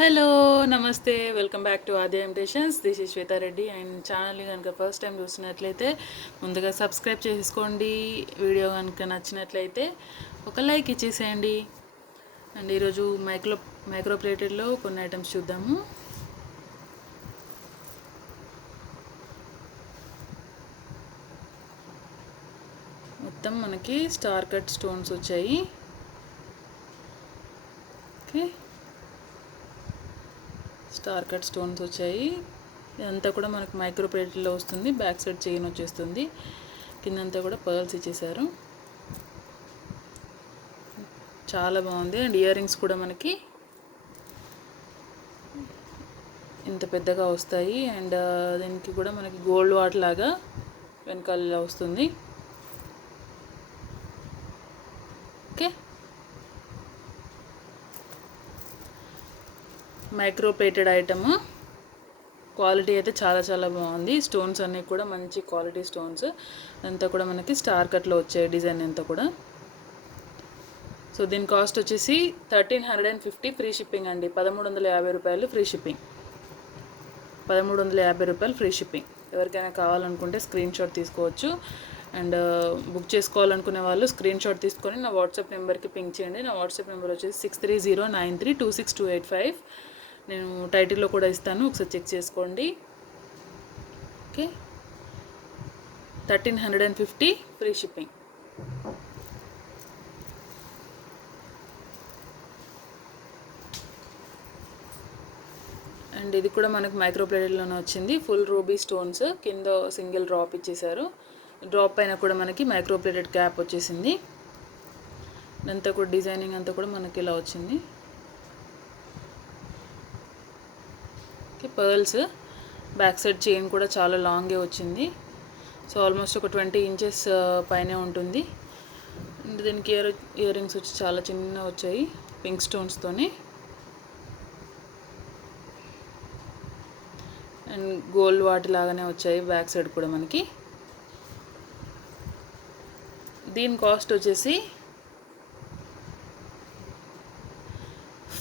Hello నమస్తే welcome back to Aadya imitations. This is Shweta Reddy. And ఛానల్ని కనుక ఫస్ట్ టైం చూసినట్లయితే ముందుగా సబ్స్క్రైబ్ చేసుకోండి. వీడియో కనుక నచ్చినట్లయితే ఒక లైక్ ఇచ్చేసేయండి. అండ్ ఈరోజు మైక్రో ప్లేటెడ్లో కొన్ని ఐటమ్స్ చూద్దాము. మొత్తం మనకి స్టార్ కట్ స్టోన్స్ వచ్చాయి. ఓకే, స్టార్ కట్ స్టోన్స్ వచ్చాయి. ఇదంతా కూడా మనకు మైక్రో ప్లేట్లో వస్తుంది. బ్యాక్ సైడ్ చైన్ వచ్చేస్తుంది. కిందంతా కూడా పర్ల్స్ ఇచ్చేసారు. చాలా బాగుంది. అండ్ ఇయర్ రింగ్స్ కూడా మనకి ఇంత పెద్దగా వస్తాయి. అండ్ దీనికి కూడా మనకి గోల్డ్ వాట్ లాగా వెనకాల వస్తుంది. Okay, micro plated item. Quality అయితే చాలా చాలా బాగుంది. స్టోన్స్ అన్నీ కూడా మంచి క్వాలిటీ స్టోన్స్. అంతా కూడా మనకి స్టార్ కట్లో వచ్చాయి డిజైన్ అంతా కూడా. సో దీని కాస్ట్ వచ్చేసి 1350 ఫ్రీ షిప్పింగ్ అండి. 1350 రూపాయలు ఫ్రీ షిప్పింగ్. 1350 రూపాయలు ఫ్రీ షిప్పింగ్. ఎవరికైనా కావాలనుకుంటే స్క్రీన్ షాట్ తీసుకోవచ్చు. అండ్ బుక్ చేసుకోవాలనుకునే వాళ్ళు స్క్రీన్ షాట్ తీసుకొని నా వాట్సాప్ నెంబర్కి పింక్ చేయండి. నా వాట్సాప్ నెంబర్ వచ్చేసి 6309326285. నేను టైటిల్లో కూడా ఇస్తాను, ఒకసారి చెక్ చేసుకోండి. Okay, 1350 free shipping. అండ్ ఇది కూడా మనకు మైక్రో ప్లేటెడ్లోనే వచ్చింది. ఫుల్ రూబీ స్టోన్స్, కింద సింగిల్ డ్రాప్ ఇచ్చేసారు. డ్రాప్ పైన కూడా మనకి మైక్రో ప్లేటెడ్ క్యాప్ వచ్చేసింది. అంతా కూడా డిజైనింగ్ అంతా కూడా మనకి ఇలా వచ్చింది. Okay, pearls. Back side chain కూడా చాలా లాంగే వచ్చింది. సో ఆల్మోస్ట్ ఒక 20 ఇంచెస్ పైనే ఉంటుంది. అండ్ దీనికి ఇయర్ రింగ్స్ వచ్చి చాలా చిన్న వచ్చాయి పింక్ స్టోన్స్తోని. అండ్ గోల్డ్ వాటి లాగానే వచ్చాయి బ్యాక్ సైడ్ కూడా మనకి. దీని కాస్ట్ వచ్చేసి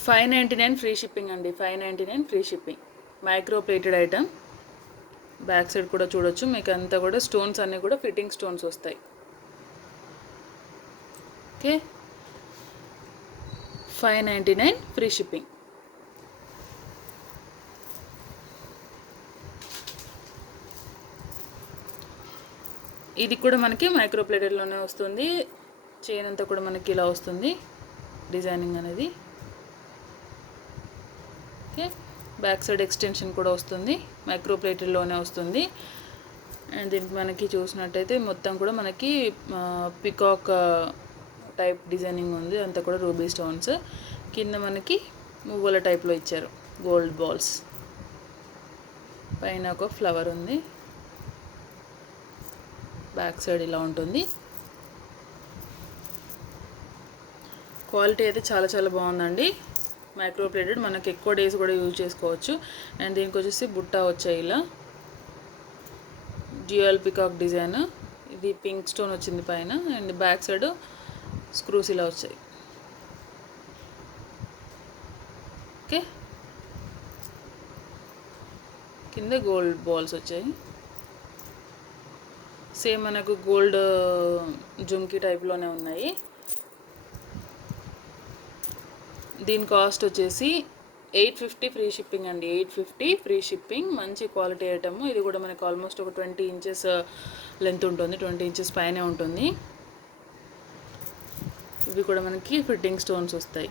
599 ఫ్రీ షిప్పింగ్ అండి. 599 free shipping. Micro plated item. Back side కూడా చూడొచ్చు. మీకు అంతా కూడా స్టోన్స్ అన్నీ కూడా ఫిట్టింగ్ స్టోన్స్ వస్తాయి. Okay, 599 free shipping. ఇది కూడా మనకి మైక్రో ప్లేటెడ్లోనే వస్తుంది. చైన్ అంతా కూడా మనకి ఇలా వస్తుంది డిజైనింగ్ అనేది. ఓకే, బ్యాక్ సైడ్ ఎక్స్టెన్షన్ కూడా వస్తుంది. మైక్రో ప్లేటెడ్లోనే వస్తుంది. అండ్ దీనికి మనకి చూసినట్టయితే మొత్తం కూడా మనకి పికాక్ టైప్ డిజైనింగ్ ఉంది. అంతా కూడా రూబీ స్టోన్స్. కింద మనకి మువ్వల టైప్లో ఇచ్చారు గోల్డ్ బాల్స్. పైన ఒక ఫ్లవర్ ఉంది. బ్యాక్ సైడ్ ఇలా ఉంటుంది. క్వాలిటీ అయితే చాలా చాలా బాగుందండి. మైక్రో ప్లేటెడ్, మనకి ఎక్కువ డేస్ కూడా యూజ్ చేసుకోవచ్చు. అండ్ దీనికి వచ్చేసి బుట్ట వచ్చాయి ఇలా డ్యూయల్ పికాక్ డిజైన్. ఇది పింక్ స్టోన్ వచ్చింది పైన. అండ్ బ్యాక్ సైడ్ స్క్రూస్ ఇలా వచ్చాయి. ఓకే, కింద గోల్డ్ బాల్స్ వచ్చాయి. సేమ్ మనకు గోల్డ్ జుమ్కీ టైప్లోనే ఉన్నాయి. దీని కాస్ట్ వచ్చేసి 850 ఫ్రీ షిప్పింగ్ అండి. 850 ఫ్రీ షిప్పింగ్. మంచి క్వాలిటీ ఐటమ్. ఇది కూడా మనకు ఆల్మోస్ట్ ఒక 20 ఇంచెస్ లెంత్ ఉంటుంది. 20 ఇంచెస్ పైనే ఉంటుంది. ఇవి కూడా మనకి ఫిట్టింగ్ స్టోన్స్ వస్తాయి.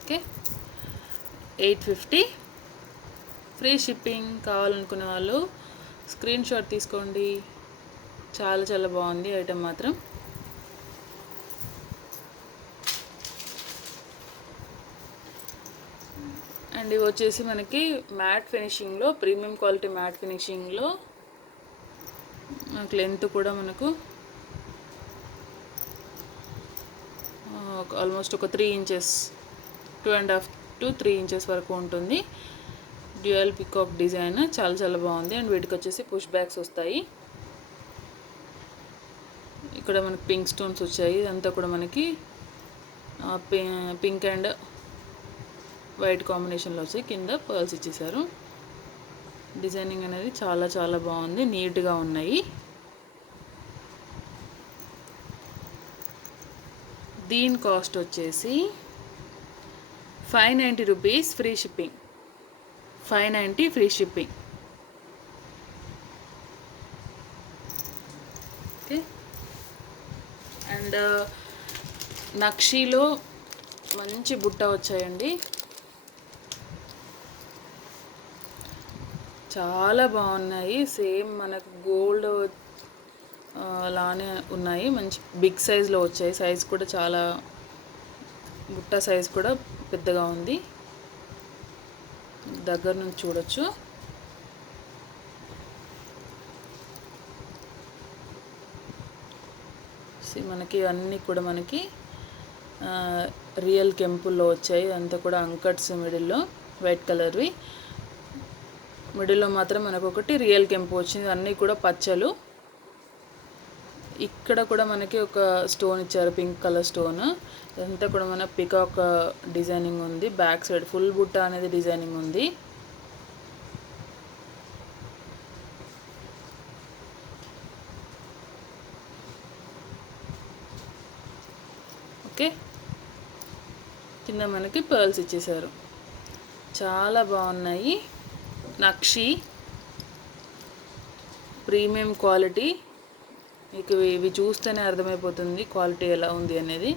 Okay, 850 free shipping. కావాలనుకునే వాళ్ళు స్క్రీన్ షాట్ తీసుకోండి. చాలా చాలా బాగుంది ఐటమ్ మాత్రం. అండ్ ఇవి వచ్చేసి మనకి మ్యాట్ ఫినిషింగ్లో, ప్రీమియం క్వాలిటీ మ్యాట్ ఫినిషింగ్లో మనకు లెంత్ కూడా మనకు ఆల్మోస్ట్ ఒక 3 ఇంచెస్, 2.5 to 3 ఇంచెస్ వరకు ఉంటుంది. డ్యూయల్ పికాక్ డిజైన్ చాలా చాలా బాగుంది. అండ్ వీటికి వచ్చేసి పుష్ బ్యాక్స్ వస్తాయి. ఇక్కడ మనకి పింక్ స్టోన్స్ వచ్చాయి. ఇదంతా కూడా మనకి పింక్ అండ్ వైట్ కాంబినేషన్లో వచ్చి కింద పర్ల్స్ ఇచ్చేసారు. డిజైనింగ్ అనేది చాలా చాలా బాగుంది, నీట్గా ఉన్నాయి. దీని కాస్ట్ వచ్చేసి 590 rupees, free shipping. 590 free shipping. Okay. And నక్షీలో మంచి బుట్ట వచ్చాయండి, చాలా బాగున్నాయి. సేమ్ మనకు గోల్డ్ లానే ఉన్నాయి, మంచి బిగ్ సైజ్లో వచ్చాయి. సైజ్ కూడా చాలా, బుట్ట సైజ్ కూడా పెద్దగా ఉంది, దగ్గర నుంచి చూడొచ్చు. మనకి అన్నీ కూడా మనకి రియల్ కెంపుల్లో వచ్చాయి. అంతా కూడా అంకట్స్ మిడిల్లో వైట్ కలర్వి. మిడిల్లో మాత్రం మనకు ఒకటి రియల్ కెంపు వచ్చింది, అన్నీ కూడా పచ్చలు. ఇక్కడ కూడా మనకి ఒక స్టోన్ ఇచ్చారు, పింక్ కలర్ స్టోన్. ఇదంతా కూడా మన పికాక్ డిజైనింగ్ ఉంది. బ్యాక్ సైడ్ ఫుల్ బుట్ట అనేది డిజైనింగ్ ఉంది. ఓకే. కింద మనకి పర్ల్స్ ఇచ్చేసారు, చాలా బాగున్నాయి. నక్షి ప్రీమియం క్వాలిటీ, మీకు ఇవి చూస్తేనే అర్థమైపోతుంది క్వాలిటీ ఎలా ఉంది అనేది.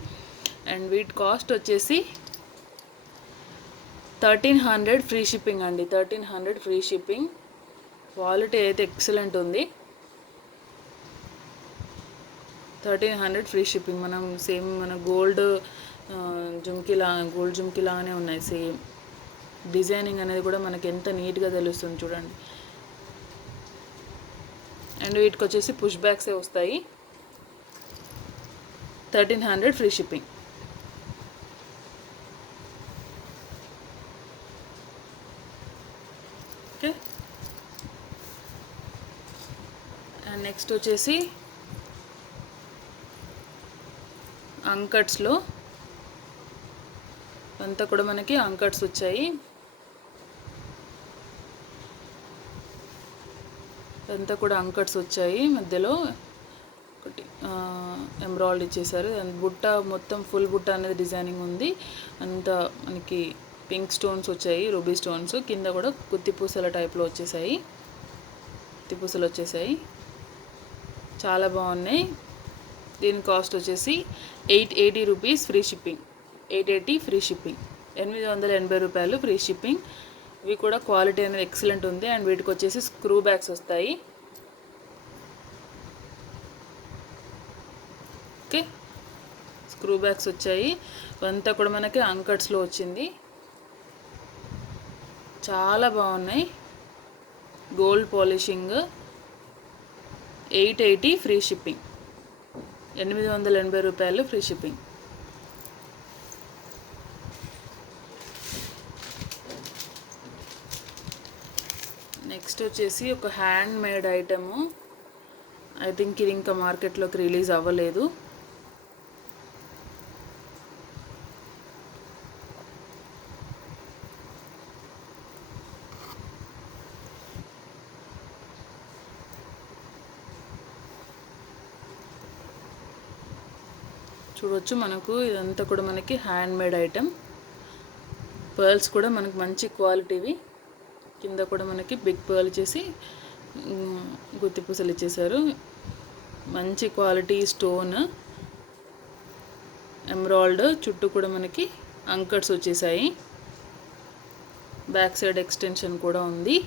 అండ్ వీటి కాస్ట్ వచ్చేసి 1300 ఫ్రీ షిప్పింగ్ అండి. 1300 ఫ్రీ షిప్పింగ్. క్వాలిటీ అయితే ఎక్సలెంట్ ఉంది. 1300 ఫ్రీ షిప్పింగ్. మనం సేమ్ మన గోల్డ్ జుమ్కీలానే ఉన్నాయి సేమ్. డిజైనింగ్ అనేది కూడా మనకి ఎంత నీట్గా తెలుస్తుంది చూడండి. అండ్ వీటికి వచ్చేసి పుష్ బ్యాక్సే వస్తాయి. 1300 free shipping. Okay. And next వచ్చేసి అంకట్స్లో అంతా కూడా మనకి అంకట్స్ వచ్చాయి. అంతా కూడా అంకట్స్ వచ్చాయి, మధ్యలో ఒకటి ఎంబ్రాయిడరీ ఇచ్చేసారు. బుట్ట మొత్తం ఫుల్ బుట్ట అనేది డిజైనింగ్ ఉంది. అంతా మనకి పింక్ స్టోన్స్ వచ్చాయి, రూబీ స్టోన్స్. కింద కూడా గుత్తిపూసల టైప్లో వచ్చేసాయి, గుత్తిపూసలు వచ్చేసాయి, చాలా బాగున్నాయి. దీని కాస్ట్ వచ్చేసి 880 rupees free shipping. 880 free shipping. 880 రూపాయలు ఫ్రీ షిప్పింగ్. ఇవి కూడా క్వాలిటీ అనేది ఎక్సలెంట్ ఉంది. అండ్ వీటికి వచ్చేసి స్క్రూ బ్యాగ్స్ వస్తాయి. ఓకే. స్క్రూ బ్యాగ్స్ వచ్చాయి. అంతా కూడా మనకి అంకట్స్లో వచ్చింది, చాలా బాగున్నాయి. Gold polishing. 880 free shipping. 880 రూపాయలు ఫ్రీ షిప్పింగ్. నెక్స్ట్ వచ్చేసి ఒక hand made item. I think ఇది ఇంకా మార్కెట్లోకి రిలీజ్ అవ్వలేదు. చూడొచ్చు, మనకు ఇదంతా కూడా మనకి హ్యాండ్ మేడ్ ఐటమ్. పర్ల్స్ కూడా మనకు మంచి క్వాలిటీవి. కింద కూడా మనకి బిగ్ పర్ల్ చేసి గుత్తి పూసలు ఇచ్చేసారు. మంచి క్వాలిటీ స్టోన్ ఎమరాల్డ్. చుట్టూ కూడా మనకి అంకట్స్ వచ్చేసాయి. బ్యాక్ సైడ్ ఎక్స్టెన్షన్ కూడా ఉంది.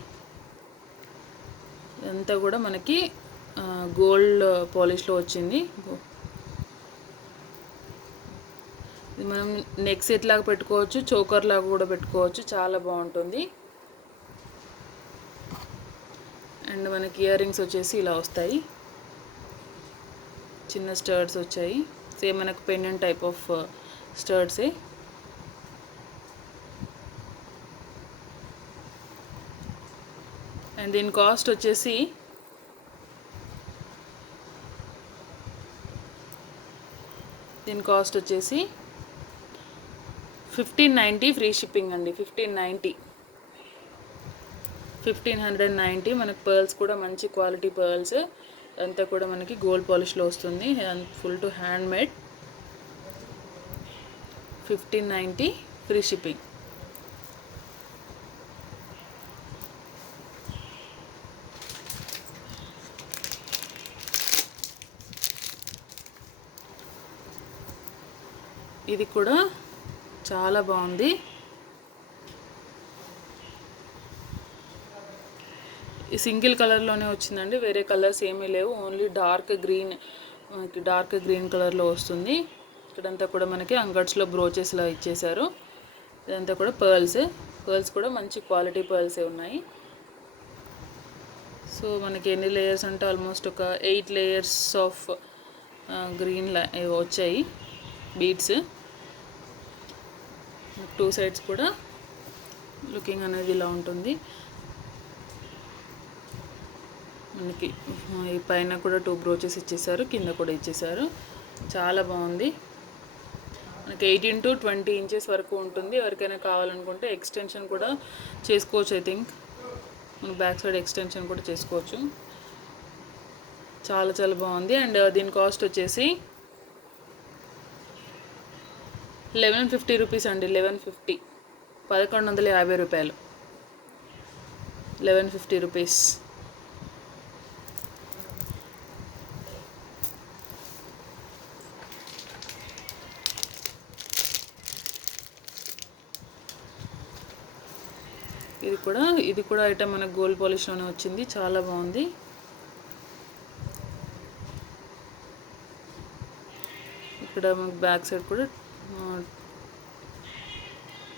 ఇదంతా కూడా మనకి గోల్డ్ పాలిష్లో వచ్చింది. ఇది మనం నెక్ సెట్ లాగా పెట్టుకోవచ్చు, చోకర్ లాగా కూడా పెట్టుకోవచ్చు, చాలా బాగుంటుంది. అండ్ మనకి ఇయర్ రింగ్స్ వచ్చేసి ఇలా వస్తాయి, చిన్న స్టర్డ్స్ వచ్చాయి. సేమ్ మనకు పెండెంట్ టైప్ ఆఫ్ స్టర్డ్సే. అండ్ దీని కాస్ట్ వచ్చేసి 1590 ఫ్రీ షిప్పింగ్ అండి. 1590 మనకు పర్ల్స్ కూడా మంచి క్వాలిటీ పర్ల్స్. అంతా కూడా మనకి గోల్డ్ పాలిష్లో వస్తుంది. Full to hand made. 1590 free shipping. ఇది కూడా చాలా బాగుంది. ఈ సింగిల్ కలర్లోనే వచ్చిందండి, వేరే కలర్స్ ఏమీ లేవు. ఓన్లీ డార్క్ గ్రీన్ కలర్లో వస్తుంది. ఇక్కడంతా కూడా మనకి అంగట్స్లో బ్రోచెస్లా ఇచ్చేసారు. ఇదంతా కూడా పర్ల్స్ కూడా మంచి క్వాలిటీ పర్ల్సే ఉన్నాయి. సో మనకి ఎన్ని లేయర్స్ అంటే ఆల్మోస్ట్ ఒక 8 లేయర్స్ ఆఫ్ గ్రీన్ వచ్చాయి బీడ్స్. 2 సైడ్స్ కూడా లుకింగ్ అనేది ఇలా ఉంటుంది. మనకి ఈ పైన కూడా 2 బ్రోచెస్ ఇచ్చేసారు, కింద కూడా ఇచ్చేసారు. చాలా బాగుంది. మనకి 18 to 20 ఇంచెస్ వరకు ఉంటుంది. ఎవరికైనా కావాలనుకుంటే ఎక్స్టెన్షన్ కూడా చేసుకోవచ్చు. ఐ థింక్ మన బ్యాక్ సైడ్ ఎక్స్టెన్షన్ కూడా చేసుకోవచ్చు. చాలా చాలా బాగుంది. అండ్ దీని కాస్ట్ వచ్చేసి 1150 రూపీస్ అండి. 1150 రూపాయలు. 1150 రూపీస్. ఇది కూడా ఐటమ్ మనకు గోల్డ్ పాలిష్లోనే వచ్చింది. చాలా బాగుంది. ఇక్కడ మనకు బ్యాక్ సైడ్ కూడా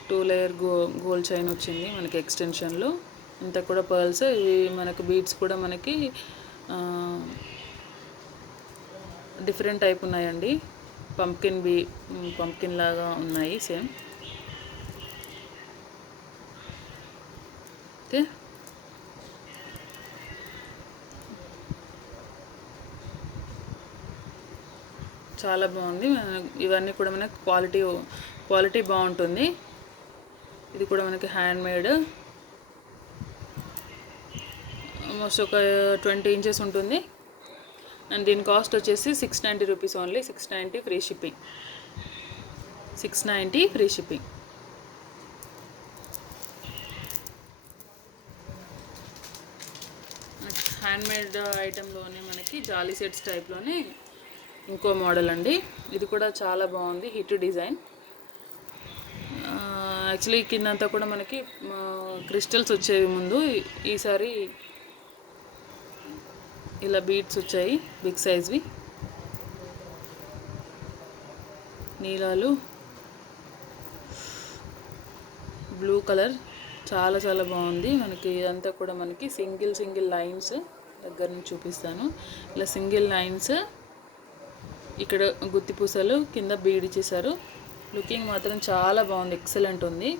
2 లేయర్ గోల్డ్ చైన్ వచ్చింది మనకి ఎక్స్టెన్షన్లో. అంతా కూడా పర్ల్స్. ఇవి మనకు బీడ్స్ కూడా మనకి డిఫరెంట్ టైప్ ఉన్నాయండి. పంప్కిన్ లాగా ఉన్నాయి సేమ్. ఓకే, చాలా బాగుంది. ఇవన్నీ కూడా మనకి క్వాలిటీ బాగుంటుంది. ఇది కూడా మనకి హ్యాండ్ మేడ్. ఆల్మోస్ట్ ఒక 20 ఇంచెస్ ఉంటుంది. అండ్ దీని కాస్ట్ వచ్చేసి 690 rupees only. 690 free shipping. 690 free shipping. Hand made ఐటెంలోనే మనకి జాలీ సెట్స్ టైప్లోనే ఇంకో మోడల్ అండి. ఇది కూడా చాలా బాగుంది. Hit design. యాక్చువల్లీ కిందంతా కూడా మనకి క్రిస్టల్స్ వచ్చేవి ముందు. ఈసారి ఇలా బీడ్స్ వచ్చాయి, బిగ్ సైజ్వి. నీలాలు, బ్లూ కలర్. చాలా చాలా బాగుంది. మనకి ఇదంతా కూడా మనకి సింగిల్ లైన్స్ దగ్గర నుంచి చూపిస్తాను. ఇలా సింగిల్ లైన్స్, ఇక్కడ గుత్తి పూసలు, కింద బీడ్ ఇచ్చేసారు. లుకింగ్ మాత్రం చాలా బాగుంది. ఎక్సలెంట్ ఉంది.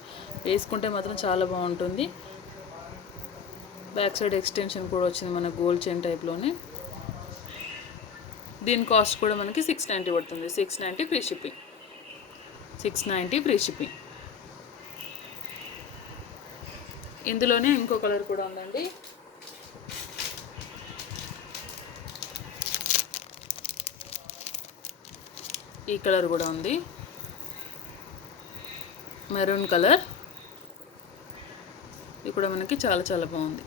వేసుకుంటే మాత్రం చాలా బాగుంటుంది. బ్యాక్ సైడ్ ఎక్స్టెన్షన్ కూడా వచ్చింది మన గోల్డ్ చైన్ టైప్లోనే. దీని కాస్ట్ కూడా మనకి 690 పడుతుంది. 690 ఫ్రీ షిప్పింగ్. 690 free shipping. ఇందులోనే ఇంకో కలర్ కూడా ఉందండి. ఈ కలర్ కూడా ఉంది, మెరూన్ కలర్. ఇది కూడా మనకి చాలా చాలా బాగుంది.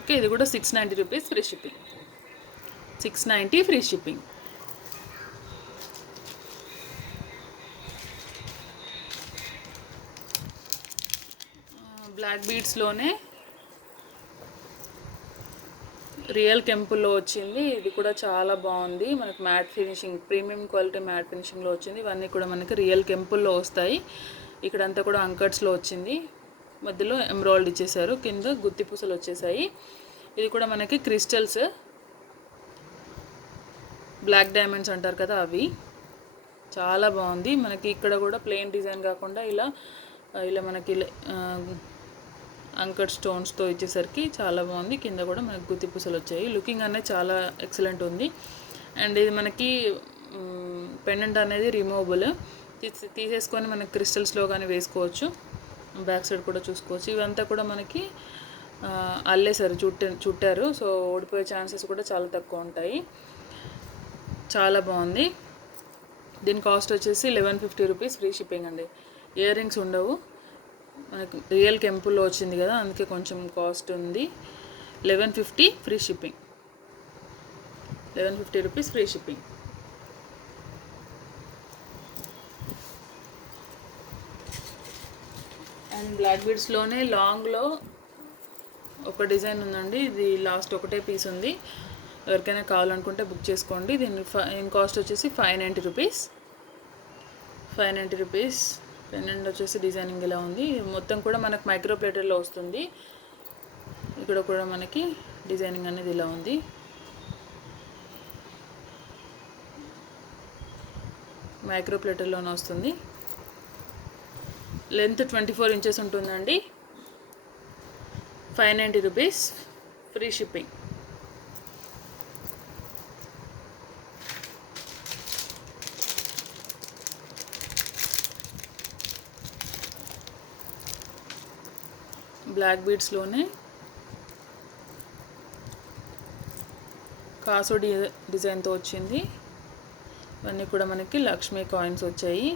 ఓకే, ఇది కూడా 690 rupees free shipping. 690 free shipping. Black బీడ్స్లోనే రియల్ కెంపుల్లో వచ్చింది. ఇది కూడా చాలా బాగుంది. మనకి matte finishing, premium quality matte ఫినిషింగ్లో వచ్చింది. ఇవన్నీ కూడా మనకి రియల్ కెంపుల్లో వస్తాయి. ఇక్కడంతా కూడా అంకట్స్లో వచ్చింది. మధ్యలో ఎంబ్రాయిడ్ ఇచ్చేసారు. కింద గుత్తి పూసలు వచ్చేసాయి. ఇది కూడా మనకి క్రిస్టల్స్, బ్లాక్ డైమండ్స్ అంటారు కదా, అవి. చాలా బాగుంది. మనకి ఇక్కడ కూడా ప్లెయిన్ డిజైన్ కాకుండా ఇలా మనకి అంకట్ స్టోన్స్తో ఇచ్చేసరికి చాలా బాగుంది. కింద కూడా మనకి గుత్తి పూసలు వచ్చాయి. లుకింగ్ అనేది చాలా ఎక్సలెంట్ ఉంది. అండ్ ఇది మనకి పెండెంట్ అనేది రిమూవబుల్, తీసేసుకొని మనకి క్రిస్టల్స్లో కానీ వేసుకోవచ్చు. బ్యాక్ సైడ్ కూడా చూసుకోవచ్చు. ఇవంతా కూడా మనకి అల్లేసారు, చుట్టారు. సో ఓడిపోయే ఛాన్సెస్ కూడా చాలా తక్కువ ఉంటాయి. చాలా బాగుంది. దీని కాస్ట్ వచ్చేసి 1150 రూపీస్, ఫ్రీ షిప్పింగ్ అండి. ఇయర్ రింగ్స్ ఉండవు, మనకి రియల్ కెంపుల్లో వచ్చింది కదా, అందుకే కొంచెం కాస్ట్ ఉంది. 1150 free shipping, 1150 rupees free shipping. And black బీడ్స్లోనే లాంగ్లో ఒక డిజైన్ ఉందండి. ఇది లాస్ట్ ఒకటే పీస్ ఉంది. ఎవరికైనా కావాలనుకుంటే బుక్ చేసుకోండి. దీని కాస్ట్ వచ్చేసి 590 రూపీస్, 590 రూపీస్. పెండెంట్ వచ్చేసి డిజైనింగ్ ఇలా ఉంది. మొత్తం కూడా మనకు మైక్రో ప్లేటర్లో వస్తుంది. ఇక్కడ కూడా మనకి డిజైనింగ్ అనేది ఇలా ఉంది. మైక్రో ప్లేటర్లోనే వస్తుంది. లెంత్ 24 ఇంచెస్ ఉంటుందండి. 590 రూపీస్, ఫ్రీ షిప్పింగ్. బ్లాక్ బీడ్స్లోనే కాసో డిజైన్తో వచ్చింది. ఇవన్నీ కూడా మనకి లక్ష్మీ కాయిన్స్ వచ్చాయి.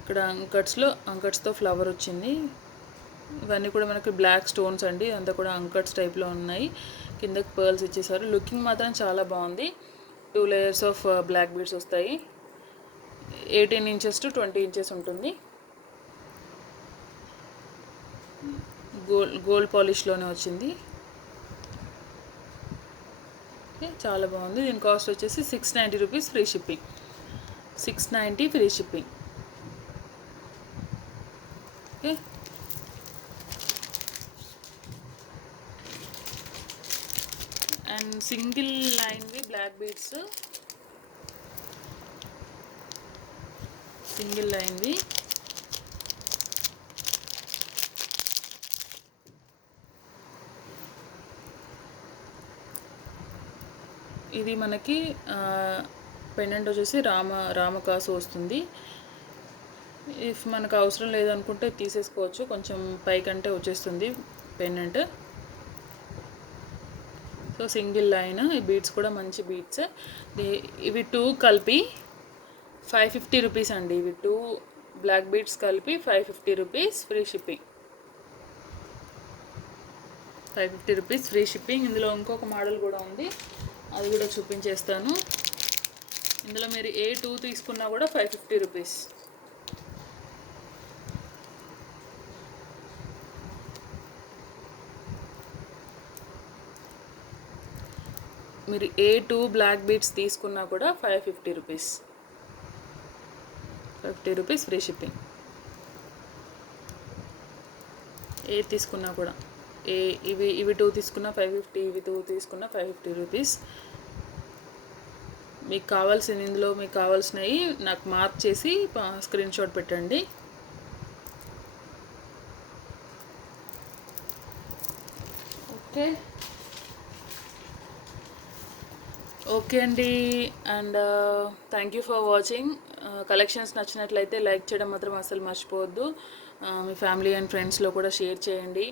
ఇక్కడ అంకట్స్తో ఫ్లవర్ వచ్చింది. ఇవన్నీ కూడా మనకి బ్లాక్ స్టోన్స్ అండి, అంతా కూడా అంకట్స్ టైప్లో ఉన్నాయి. కిందకి పర్ల్స్ ఇచ్చేసారు. లుకింగ్ మాత్రం చాలా బాగుంది. 2 లేయర్స్ ఆఫ్ బ్లాక్ బీడ్స్ వస్తాయి. 18 ఇంచెస్ టు 20 ఇంచెస్ ఉంటుంది. గోల్డ్ పాలిష్లోనే వచ్చింది. ఓకే, చాలా బాగుంది. దీని కాస్ట్ వచ్చేసి 690 rupees, free shipping. 690 free shipping. Okay, and single లైన్వి బ్లాక్ బీడ్స్, సింగిల్ లైన్వి. ఇది మనకి పెండెంట్ వచ్చేసి రామకాసు వస్తుంది. ఇఫ్ మనకు అవసరం లేదనుకుంటే తీసేసుకోవచ్చు, కొంచెం పైకంటే వచ్చేస్తుంది పెండెంట్. So single line. ఈ బీడ్స్ కూడా మంచి బీడ్స్. ఇవి 2 కలిపి 550 రూపీస్ అండి. ఇవి 2 బ్లాక్ బీడ్స్ కలిపి 550 rupees, free shipping. 550 rupees free shipping. ఇందులో ఇంకొక మోడల్ కూడా ఉంది, అది కూడా చూపించేస్తాను. ఇందులో మీరు ఏ 2 తీసుకున్నా కూడా 550 రూపీస్. మీరు ఏ 2 బ్లాక్ బీడ్స్ తీసుకున్నా కూడా 550 రూపీస్, 50 రూపీస్ ఫ్రీ షిప్పింగ్. ఏ తీసుకున్నా కూడా, ఇవి 2 తీసుకున్నా 550, ఇవి 2 తీసుకున్నా 550 రూపీస్. మీకు కావాల్సిన, ఇందులో మీకు కావాల్సినవి నాకు మార్క్ చేసి స్క్రీన్ షాట్ పెట్టండి. ఓకే, ఓకే అండి. And thank you for watching. Collections నచ్చినట్లయితే లైక్ చేయడం మాత్రం అసలు మర్చిపోవద్దు. మీ ఫ్యామిలీ అండ్ ఫ్రెండ్స్లో కూడా షేర్ చేయండి.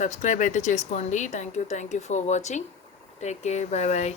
సబ్స్క్రైబ్ అయితే చేసుకోండి. Thank you for watching. Take care, bye bye.